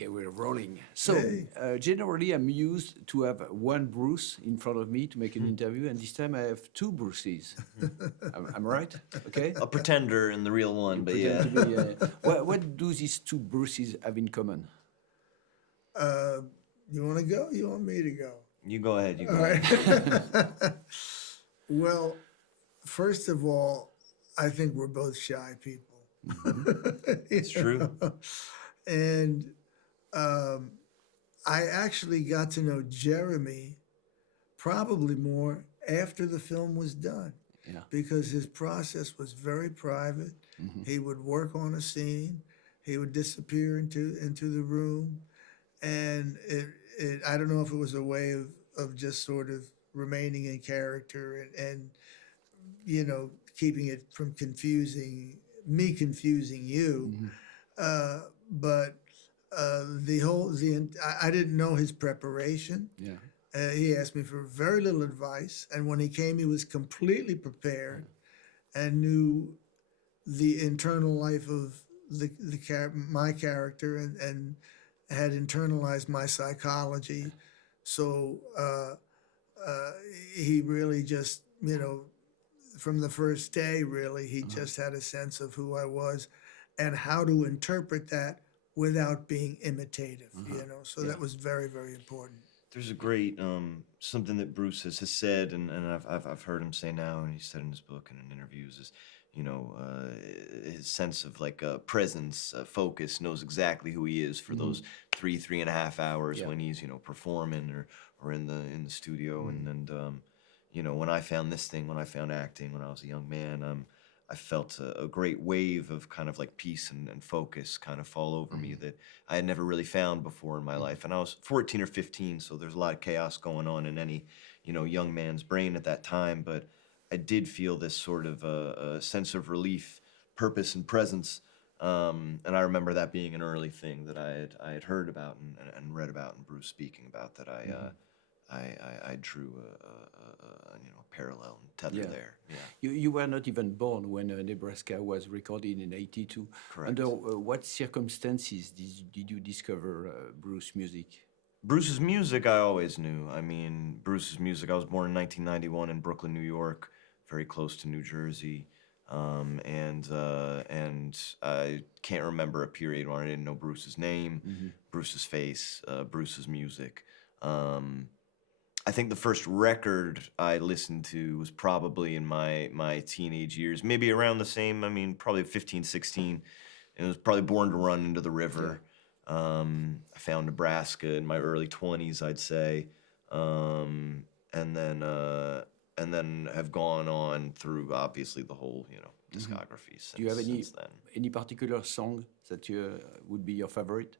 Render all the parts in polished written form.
Okay, we're rolling. So, Hey. generally, I'm used to have one Bruce in front of me to make an interview, and this time I have two Bruces. I'm right? Okay? A pretender and the real one, but Pretend yeah. to be. What do these two Bruces have in common? You want to go? You want me to go? You go ahead. You go All ahead. right. Well, first of all, I think we're both shy people. It's true. And I actually got to know Jeremy probably more after the film was done. Yeah. Because his process was very private. He would work on a scene, he would disappear into the room, and I don't know if it was a way of just sort of remaining in character and you know keeping it from confusing you, but I didn't know his preparation. Yeah. He asked me for very little advice, and when he came, he was completely prepared and knew the internal life of my character and had internalized my psychology. So he really just, you know, from the first day, really, he just had a sense of who I was and how to interpret that without being imitative, you know. So that was very, very important. There's a great something that Bruce has said, and I've heard him say now, and he said in his book and in interviews is, you know, his sense of like presence, focus, knows exactly who he is for those 3.5 hours when he's performing or in the studio, and you know, when I found this thing, when I found acting, when I was a young man, I felt a great wave of kind of like peace and focus kind of fall over me that I had never really found before in my life. And I was 14 or 15, so there's a lot of chaos going on in any, young man's brain at that time. But I did feel this sort of a sense of relief, purpose, and presence. And I remember that being an early thing that I had heard about and read about, and Bruce speaking about, that I drew a parallel and tether there. Yeah. You were not even born when Nebraska was recorded in '82. Correct. Under what circumstances did you discover Bruce music? Bruce's music I always knew. I mean, Bruce's music, I was born in 1991 in Brooklyn, New York, very close to New Jersey. And I can't remember a period where I didn't know Bruce's name, Bruce's face, Bruce's music. I think the first record I listened to was probably in my teenage years, maybe around the same, I mean, probably 15, 16. It was probably Born to Run Into the River. I found Nebraska in my early 20s, I'd say. And then have gone on through, obviously, the whole, discography since, Do you have since then. any particular song that would be your favorite?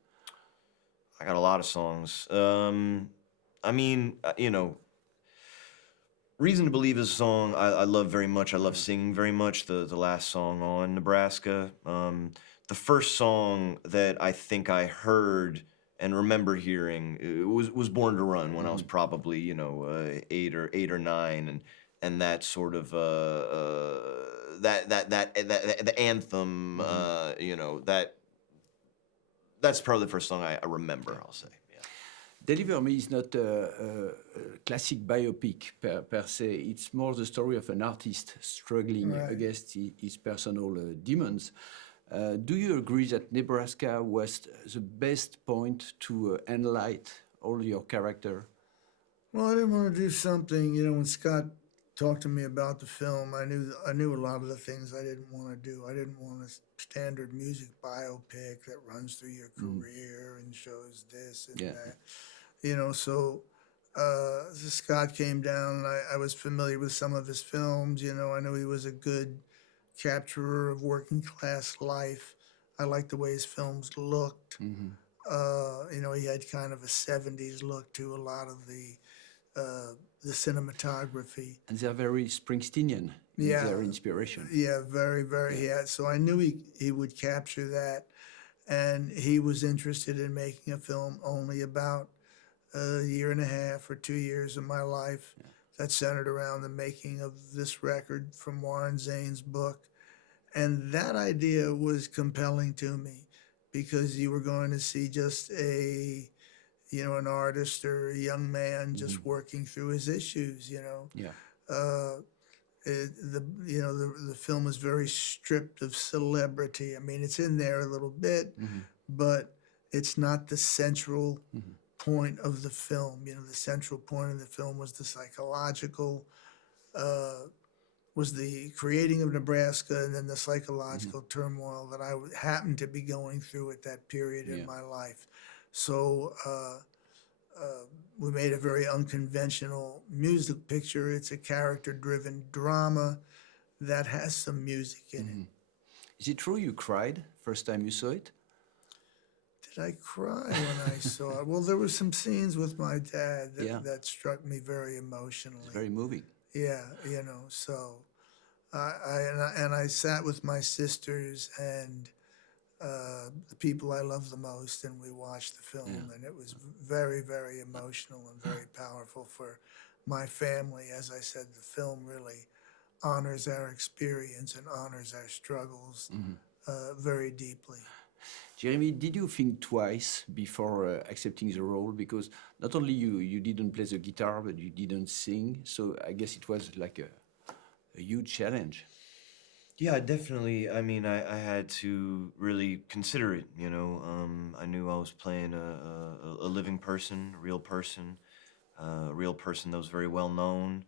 I got a lot of songs. I mean, Reason to Believe is a song I love very much. I love singing very much. The last song on Nebraska. The first song that I think I heard and remember hearing was Born to Run when I was probably 8 or 9, and that sort of the anthem. That's probably the first song I remember. I'll say. Deliver Me is not a classic biopic per se. It's more the story of an artist struggling against his personal demons. Do you agree that Nebraska was the best point to enlighten all your character? Well, I didn't want to do something, when Scott talked to me about the film, I knew a lot of the things I didn't want to do. I didn't want a standard music biopic that runs through your career and shows this and that. So Scott came down, and I was familiar with some of his films. I knew he was a good capturer of working class life. I liked the way his films looked. He had kind of a 70s look to a lot of the cinematography. And they're very Springsteenian. Yeah. Their inspiration. Yeah, very, very. Yeah. So I knew he would capture that. And he was interested in making a film only about a year and a half or 2 years of my life that centered around the making of this record from Warren Zane's book. And that idea was compelling to me because you were going to see just an artist or a young man just working through his issues, Yeah. The film is very stripped of celebrity. I mean, it's in there a little bit, but it's not the central point of the film. The central point of the film was the psychological, was the creating of Nebraska, and then the psychological turmoil that I happened to be going through at that period in my life. So we made a very unconventional music picture. It's a character-driven drama that has some music in it. Is it true you cried first time you saw it? Did I cry when I saw it? Well, there were some scenes with my dad that struck me very emotionally. It's very moving. Yeah, so I sat with my sisters and the people I love the most, and we watched the film, and it was very, very emotional and very powerful for my family. As I said, the film really honors our experience and honors our struggles very deeply. Jeremy, did you think twice before accepting the role? Because not only you didn't play the guitar, but you didn't sing. So I guess it was like a huge challenge. Yeah, definitely. I mean, I had to really consider it, I knew I was playing a living person, a real person that was very well known.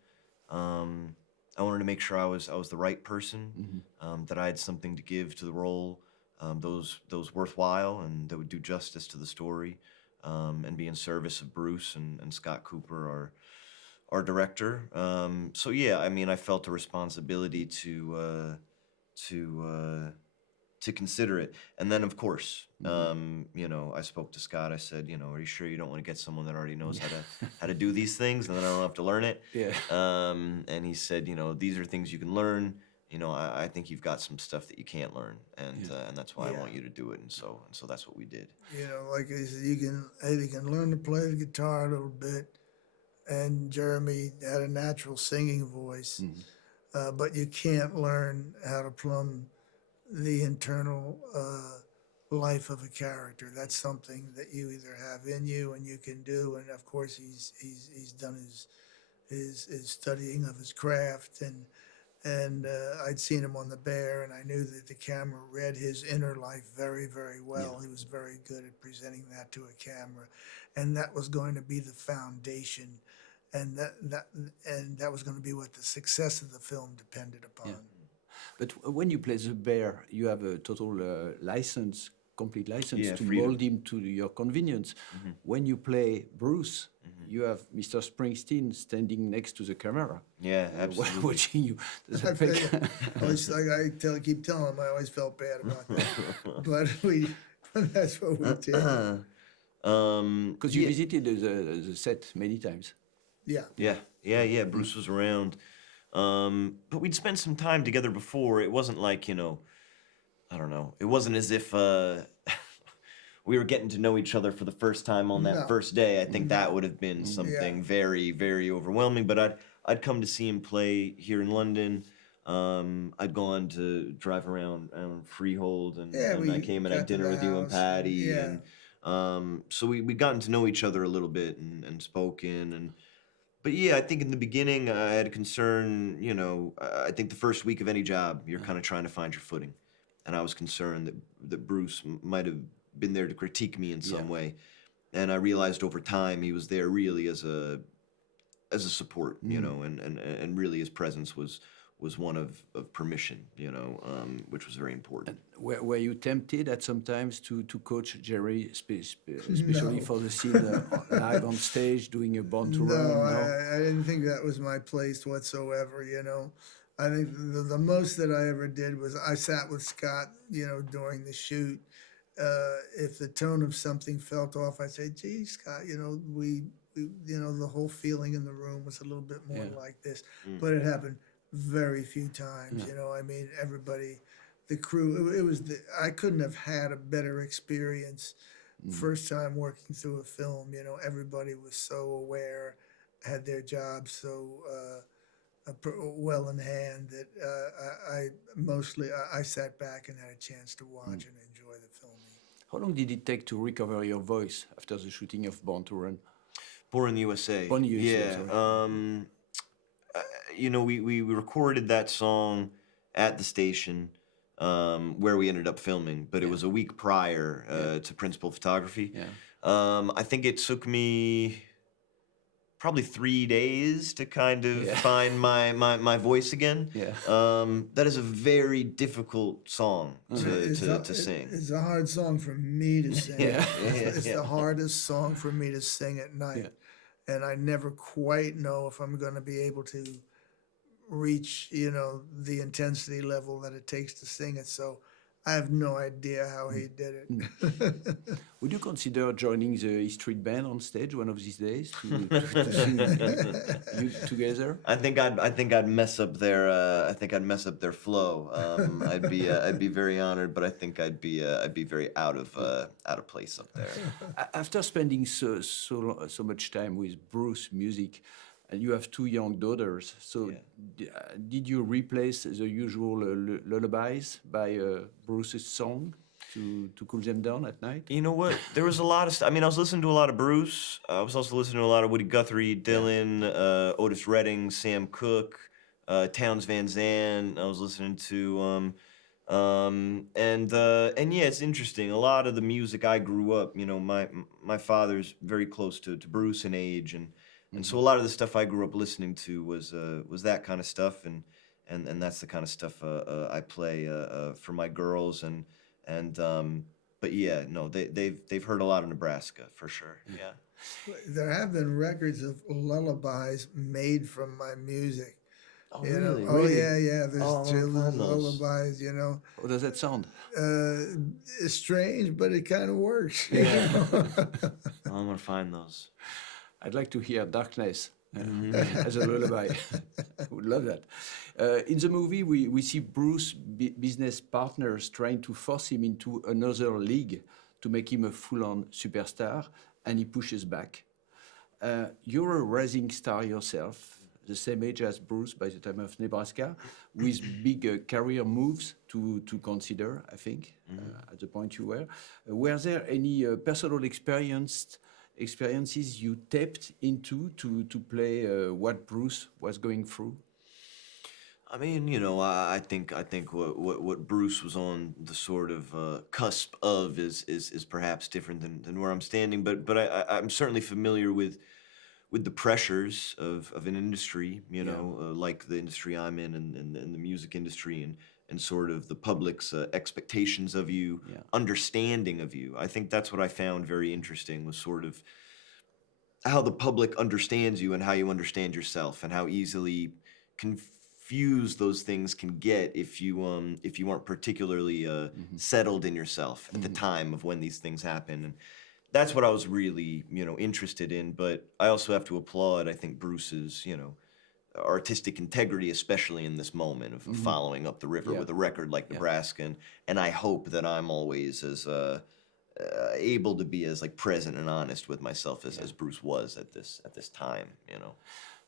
I wanted to make sure I was the right person, that I had something to give to the role, those worthwhile and that would do justice to the story, and be in service of Bruce and Scott Cooper, our director. So yeah, I mean, I felt a responsibility to consider it. And then, of course, I spoke to Scott. I said, are you sure you don't want to get someone that already knows how to do these things, and then I don't have to learn it? Yeah. And he said, these are things you can learn. I think you've got some stuff that you can't learn, and that's why I want you to do it. And so that's what we did. Like I said, you can learn to play the guitar a little bit, and Jeremy had a natural singing voice, but you can't learn how to plumb the internal life of a character. That's something that you either have in you and you can do. And of course, he's done his studying of his craft, and I'd seen him on The Bear, and I knew that the camera read his inner life very, very well. He was very good at presenting that to a camera, and that was going to be the foundation, and that was going to be what the success of the film depended upon. Yeah. But when you play the bear, you have a total complete license to freedom. mold him to your convenience. When you play Bruce, you have Mr. Springsteen standing next to the camera. Yeah, absolutely. Watching you. Does that make- Keep telling him I always felt bad about that, but that's what we did. Because you visited the set many times. Yeah. Bruce was around. But we'd spent some time together before. It wasn't like, I don't know. It wasn't as if we were getting to know each other for the first time on that first day. I think that would have been something very, very overwhelming. But I'd come to see him play here in London. I'd gone to drive around Freehold, and I came and had dinner with you and Patty. And so we'd gotten to know each other a little bit and spoken. But yeah, I think in the beginning I had a concern, I think the first week of any job, you're kind of trying to find your footing. And I was concerned that Bruce might have been there to critique me in some way. And I realized over time he was there really as a support, and really his presence was one of permission, which was very important. Were you tempted at some times to coach Jerry, especially for the scene live on stage, doing a Born to Run? No, I didn't think that was my place whatsoever, I think the most that I ever did was I sat with Scott, during the shoot. If the tone of something felt off, I'd say, gee, Scott, we the whole feeling in the room was a little bit more like this. But it happened very few times, I mean, everybody, the crew, I couldn't have had a better experience first time working through a film. Everybody was so aware, had their job so well in hand that I sat back and had a chance to watch and enjoy the filming. How long did it take to recover your voice after the shooting of Born to Run? Born in the USA. Born in the USA, Yeah. sorry. You know, we recorded that song at the station where we ended up filming, but it was a week prior to principal photography. Yeah. I think it took me probably 3 days to kind of find my voice again. Yeah. That is a very difficult song to sing. It's a hard song for me to sing. Yeah. It's the hardest song for me to sing at night. Yeah. And I never quite know if I'm going to be able to reach, the intensity level that it takes to sing it. So I have no idea how he did it. Would you consider joining the E Street Band on stage one of these days to sing you together? I think I'd mess up their flow. I'd be very honored, but I think I'd be very out of place up there. After spending so much time with Bruce music, and you have 2 young daughters, so did you replace the usual lullabies by Bruce's song to cool them down at night? You know what? There was a lot of stuff. I mean, I was listening to a lot of Bruce. I was also listening to a lot of Woody Guthrie, Dylan, Otis Redding, Sam Cooke, Townes Van Zandt. I was listening to, and yeah, it's interesting. A lot of the music I grew up, my father's very close to Bruce in age, and so a lot of the stuff I grew up listening to was that kind of stuff, and that's the kind of stuff I play for my girls, but yeah, no, they've heard a lot of Nebraska for sure. Yeah. There have been records of lullabies made from my music. Oh, Really? really? Oh, yeah. There's Oh, children's find those. lullabies, How does that sound? It's strange, but it kind of works. I'm gonna find those. I'd like to hear Darkness as a lullaby. I would love that. In the movie, we see Bruce business partners trying to force him into another league to make him a full-on superstar, and he pushes back. You're a rising star yourself, the same age as Bruce by the time of Nebraska, with big career moves to consider, I think, at the point you were. Were there any personal experiences you tapped into to play what Bruce was going through? I mean, I think what Bruce was on the sort of cusp of is perhaps different than where I'm standing, but I'm certainly familiar with the pressures of an industry, like the industry I'm in and the music industry, and sort of the public's expectations of you, understanding of you. I think that's what I found very interesting, was sort of how the public understands you and how you understand yourself, and how easily confused those things can get if you aren't particularly settled in yourself at the time of when these things happen. And that's what I was really, interested in. But I also have to applaud, I think, Bruce's, artistic integrity, especially in this moment of following up the river with a record like Nebraska. And I hope that I'm always as able to be as present and honest with myself as Bruce was at this time.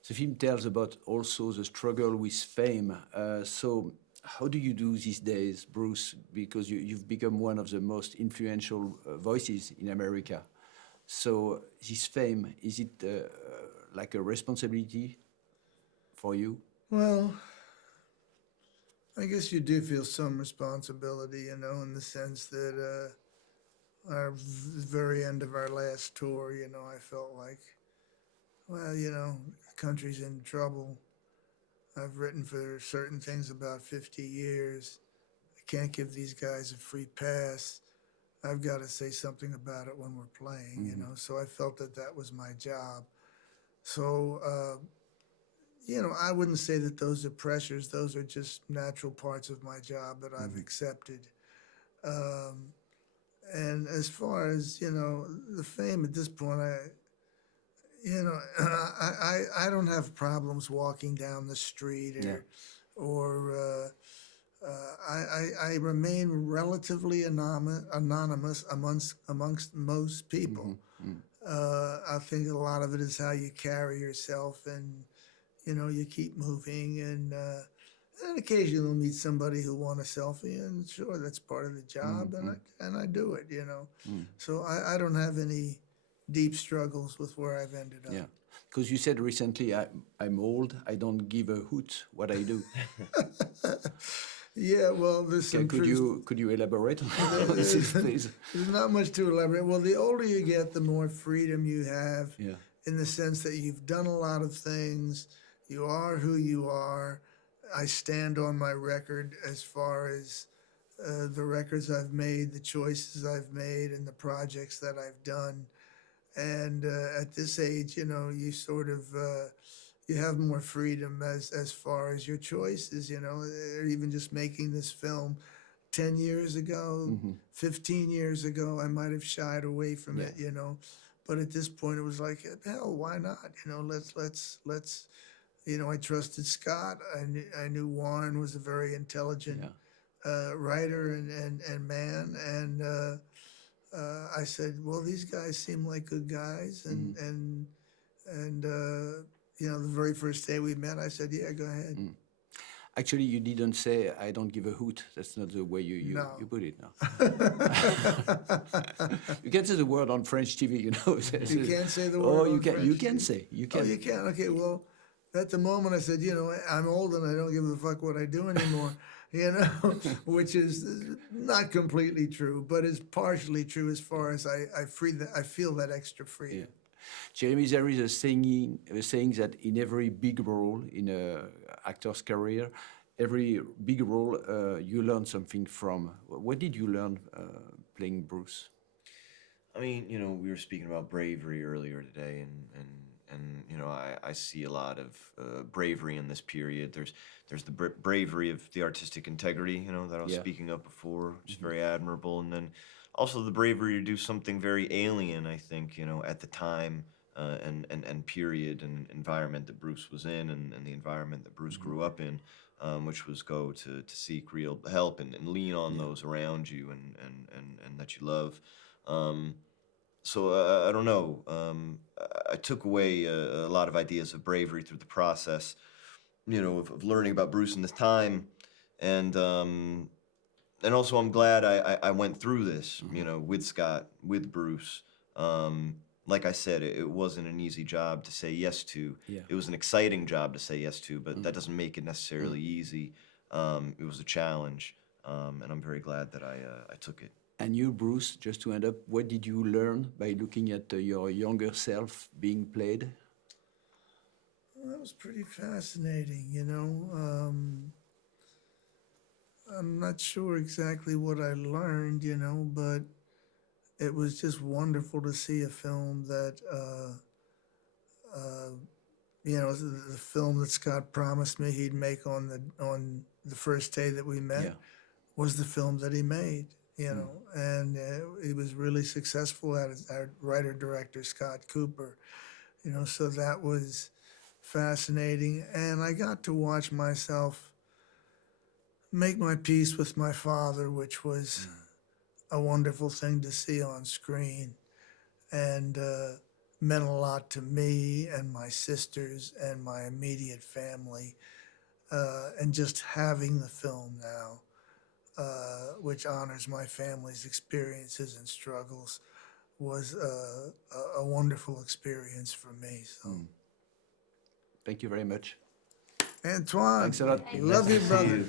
The film tells about also the struggle with fame. So how do you do these days, Bruce? Because you've become one of the most influential voices in America. So this fame, is it like a responsibility for you? Well, I guess you do feel some responsibility, in the sense that our very end of our last tour, I felt like, well, the country's in trouble. I've written for certain things about 50 years. I can't give these guys a free pass. I've got to say something about it when we're playing, So I felt that was my job. So, I wouldn't say that those are pressures. Those are just natural parts of my job that I've accepted. And as far as, the fame at this point, I don't have problems walking down the street, or I remain relatively anonymous amongst most people. I think a lot of it is how you carry yourself, and you keep moving, And occasionally you'll meet somebody who want a selfie, and sure, that's part of the job, and I do it, you know. So I don't have any deep struggles with where I've ended up. Yeah. Because you said recently, I'm old, I don't give a hoot what I do. Yeah, well, there's some Could you elaborate on this, please? There's not much to elaborate. Well, the older you get, the more freedom you have, Yeah. in the sense that you've done a lot of things. You are who you are. I stand on my record as far as the records I've made, the choices I've made, and the projects that I've done. And at this age, you know, you sort of you have more freedom as far as your choices. You know, or even just making this film 10 years ago, 15 years ago, I might have shied away from it. You know, but at this point, it was like, hell, why not? You know, let's. You know, I trusted Scott. I knew Warren was a very intelligent writer and man, and I said, well, these guys seem like good guys, and you know, the very first day we met, I said, yeah, go ahead. Actually, you didn't say, I don't give a hoot. That's not the way you put it now. You can say the word on French TV, you know. You can't say the word on French you can TV? say. You Oh, can. you can? Okay, well, at the moment I said, you know, I'm old and I don't give a fuck what I do anymore, you know, which is not completely true, but is partially true as far as I feel that extra freedom. Yeah. Jeremy, there is a saying that in every big role in an actor's career, every big role, you learn something from. What did you learn playing Bruce? I mean, you know, we were speaking about bravery earlier today, and you know, I see a lot of bravery in this period. There's the bravery of the artistic integrity, you know, that I was speaking of before, which is very admirable, and then also the bravery to do something very alien, I think, you know, at the time and period and environment that Bruce was in, and the environment that Bruce grew up in, which was go to seek real help and lean on those around you and that you love. So I don't know. I took away a lot of ideas of bravery through the process, you know, of learning about Bruce in this time, and also I'm glad I went through this, you know, with Scott, with Bruce. Like I said, it wasn't an easy job to say yes to. Yeah. It was an exciting job to say yes to, but that doesn't make it necessarily easy. It was a challenge, and I'm very glad that I took it. And you, Bruce, just to end up, what did you learn by looking at your younger self being played? Well, that was pretty fascinating, you know. I'm not sure exactly what I learned, you know, but it was just wonderful to see a film that, you know, the film that Scott promised me he'd make on the first day that we met was the film that he made, you know, and he was really successful at it, our writer-director, Scott Cooper, you know, so that was fascinating. And I got to watch myself make my peace with my father, which was a wonderful thing to see on screen, and meant a lot to me and my sisters and my immediate family. And just having the film now, which honors my family's experiences and struggles, was a wonderful experience for me. So, Thank you very much. Antoine, Thanks a lot. love you, brother.